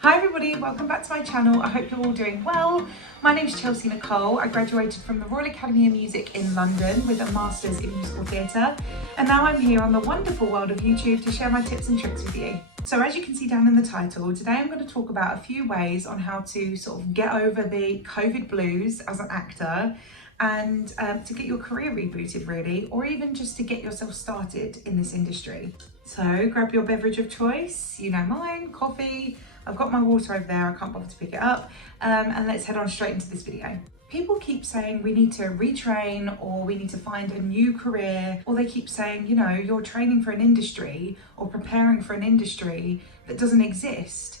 Hi everybody, welcome back to my channel. I hope you're all doing well. My name is Chelsea Nicole. I graduated from the Royal Academy of Music in London with a Masters in Musical Theatre, and now I'm here on the wonderful world of YouTube to share my tips and tricks with you. So as you can see down in the title, today I'm going to talk about a few ways on how to sort of get over the COVID blues as an actor and to get your career rebooted really, or even just to get yourself started in this industry. So grab your beverage of choice, you know mine, coffee. I've got my water over there, I can't bother to pick it up, and let's head on straight into this video. People keep saying we need to retrain or we need to find a new career, or they keep saying, you know, you're training for an industry or preparing for an industry that doesn't exist.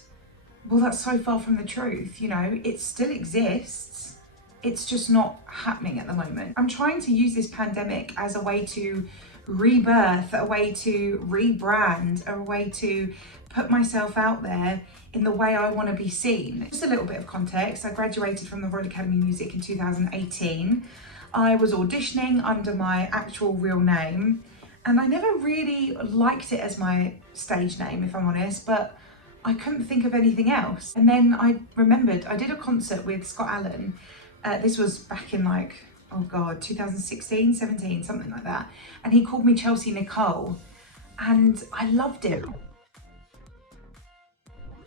Well, that's so far from the truth, you know, it still exists. It's just not happening at the moment. I'm trying to use this pandemic as a way to rebirth, a way to rebrand, a way to put myself out there in the way I want to be seen. Just a little bit of context, I graduated from the Royal Academy of Music in 2018. I was auditioning under my actual real name, and I never really liked it as my stage name, if I'm honest, but I couldn't think of anything else. And then I remembered I did a concert with Scott Allen. This was back in like, oh God, 2016, 17, something like that. And he called me Chelsea Nicole, and I loved it.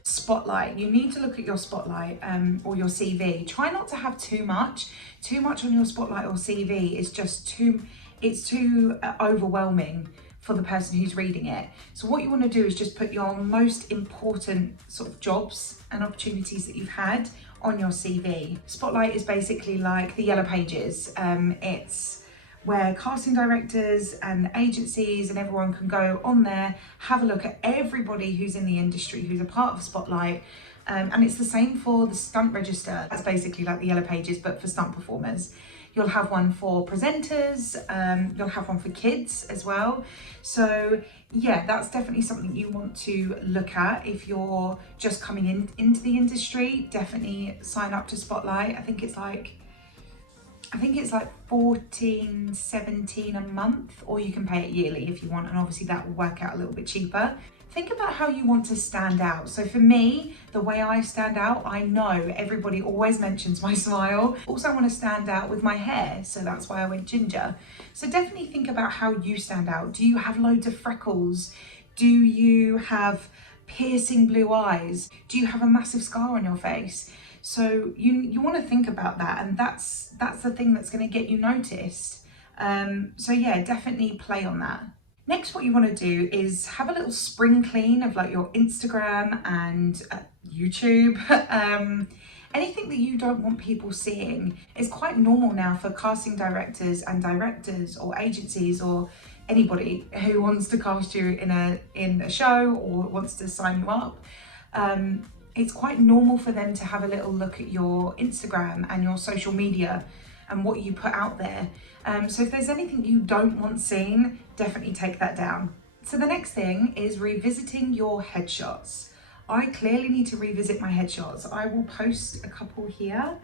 Spotlight, you need to look at your spotlight or your CV. Try not to have too much on your spotlight or CV is just too overwhelming for the person who's reading it. So what you want to do is just put your most important sort of jobs and opportunities that you've had on your CV. Spotlight is basically like the yellow pages. It's where casting directors and agencies and everyone can go on there, have a look at everybody who's in the industry, who's a part of Spotlight. And it's the same for the stunt register. That's basically like the yellow pages, but for stunt performers. You'll have one for presenters, you'll have one for kids as well. So yeah, that's definitely something you want to look at if you're just coming into the industry. Definitely sign up to Spotlight. I think it's like 14, 17 a month, or you can pay it yearly if you want, and obviously that will work out a little bit cheaper. Think about how you want to stand out. So for me, the way I stand out, I know everybody always mentions my smile. Also, I want to stand out with my hair, so that's why I went ginger. So definitely think about how you stand out. Do you have loads of freckles? Do you have piercing blue eyes? Do you have a massive scar on your face? So you want to think about that, and that's the thing that's going to get you noticed. So yeah, definitely play on that. Next, what you want to do is have a little spring clean of like your Instagram and YouTube. Anything that you don't want people seeing is quite normal now for casting directors and directors or agencies or anybody who wants to cast you in a show or wants to sign you up. It's quite normal for them to have a little look at your Instagram and your social media and what you put out there. So if there's anything you don't want seen, definitely take that down. So the next thing is revisiting your headshots. I clearly need to revisit my headshots. I will post a couple here.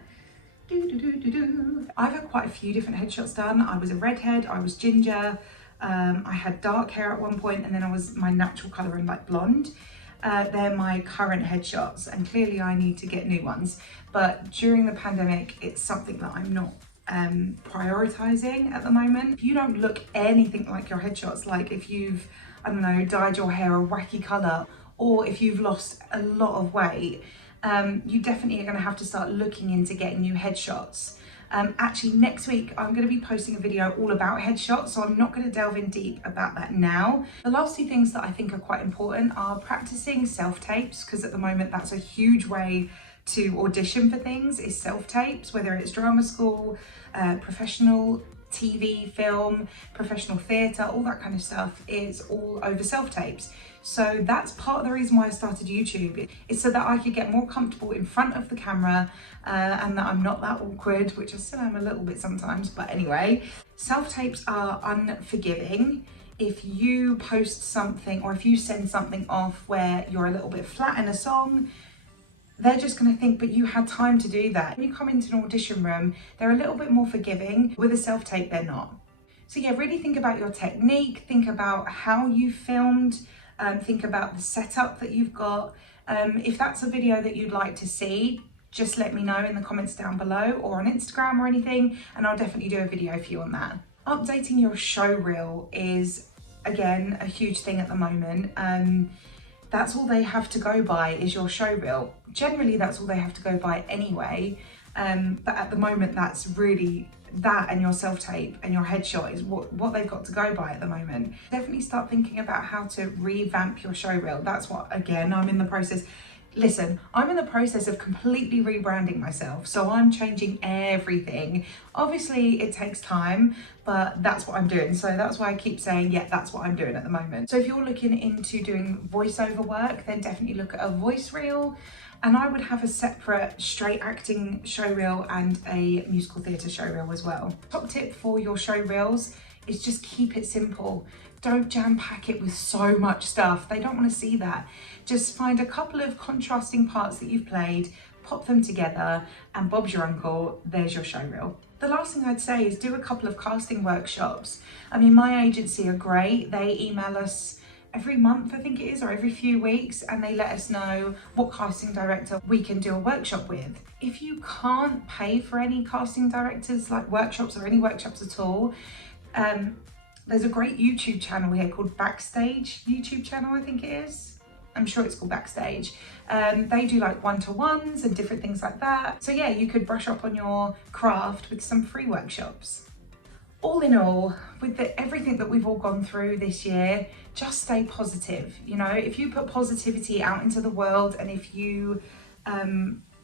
I've had quite a few different headshots done. I was a redhead, I was ginger, I had dark hair at one point, and then I was my natural colour and like blonde. They're my current headshots, and clearly I need to get new ones. But during the pandemic, it's something that I'm not prioritizing at the moment. If you don't look anything like your headshots, like if you've, I don't know, dyed your hair a wacky color, or if you've lost a lot of weight, you definitely are going to have to start looking into getting new headshots. Actually, next week I'm going to be posting a video all about headshots, so I'm not going to delve in deep about that now. The last two things that I think are quite important are practicing self-tapes, because at the moment that's a huge way to audition for things, is self-tapes, whether it's drama school, professional TV, film, professional theatre, all that kind of stuff is all over self-tapes. So that's part of the reason why I started YouTube. It's so that I could get more comfortable in front of the camera and that I'm not that awkward, which I still am a little bit sometimes, but anyway. Self-tapes are unforgiving. If you post something or if you send something off where you're a little bit flat in a song, they're just going to think, but you had time to do that. When you come into an audition room, they're a little bit more forgiving. With a self-tape, they're not. So yeah, really think about your technique, think about how you filmed, think about the setup that you've got, If that's a video that you'd like to see, just let me know in the comments down below or on Instagram or anything, and I'll definitely do a video for you on that. Updating your show reel is, again, a huge thing at the moment. That's all they have to go by is your show reel. Generally, that's all they have to go by anyway. But at the moment, that's really that, and your self-tape and your headshot is what they've got to go by at the moment. Definitely start thinking about how to revamp your show reel. That's what, again, I'm in the process. Listen, I'm in the process of completely rebranding myself, so I'm changing everything. Obviously, it takes time, but that's what I'm doing. So that's why I keep saying, yeah, that's what I'm doing at the moment. So if you're looking into doing voiceover work, then definitely look at a voice reel. And I would have a separate straight acting show reel and a musical theatre show reel as well. Top tip for your show reels is just keep it simple. Don't jam pack it with so much stuff. They don't want to see that. Just find a couple of contrasting parts that you've played, pop them together, and Bob's your uncle, there's your show reel. The last thing I'd say is do a couple of casting workshops. I mean, my agency are great. They email us every month, I think it is, or every few weeks, and they let us know what casting director we can do a workshop with. If you can't pay for any casting directors, like workshops or any workshops at all, there's a great YouTube channel here called Backstage YouTube channel, I think it is. I'm sure it's called Backstage. They do like one-to-ones and different things like that. So yeah, you could brush up on your craft with some free workshops. All in all, with everything that we've all gone through this year, just stay positive. You know, if you put positivity out into the world, and if you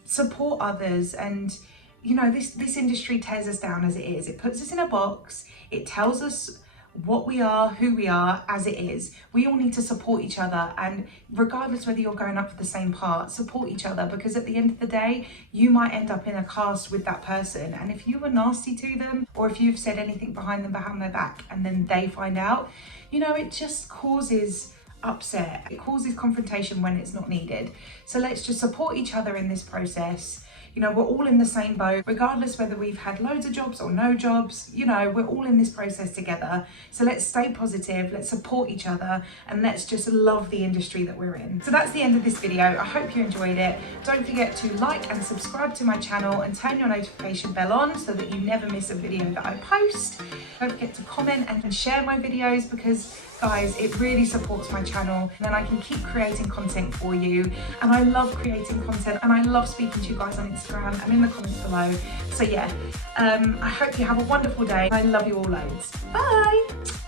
support others, and you know, this industry tears us down as it is. It puts us in a box. It tells us what we are, who we are as it is. We all need to support each other, and regardless whether you're going up for the same part, support each other, because at the end of the day, you might end up in a cast with that person, and if you were nasty to them, or if you've said anything behind their back and then they find out, you know, it just causes upset. It causes confrontation when it's not needed. So let's just support each other in this process. You know, we're all in the same boat, regardless whether we've had loads of jobs or no jobs. You know, we're all in this process together. So let's stay positive, let's support each other, and let's just love the industry that we're in. So that's the end of this video. I hope you enjoyed it. Don't forget to like and subscribe to my channel and turn your notification bell on so that you never miss a video that I post. Don't forget to comment and share my videos, because guys, it really supports my channel, and then I can keep creating content for you. And I love creating content, and I love speaking to you guys on Instagram and in the comments below. So yeah, I hope you have a wonderful day. I love you all loads. Bye.